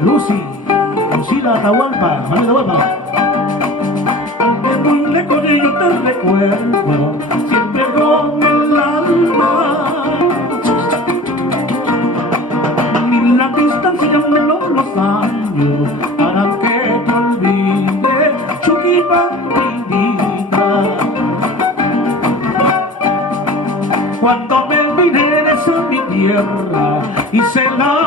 Lucy, Lucila Atahualpa, María Atahualpa. Aunque muy lejos yo te recuerdo, siempre con el alma. Ni la distancia menos los años harán que te olvide, Chuquipa, mi vida. Cuando me olvides en mi tierra, hice la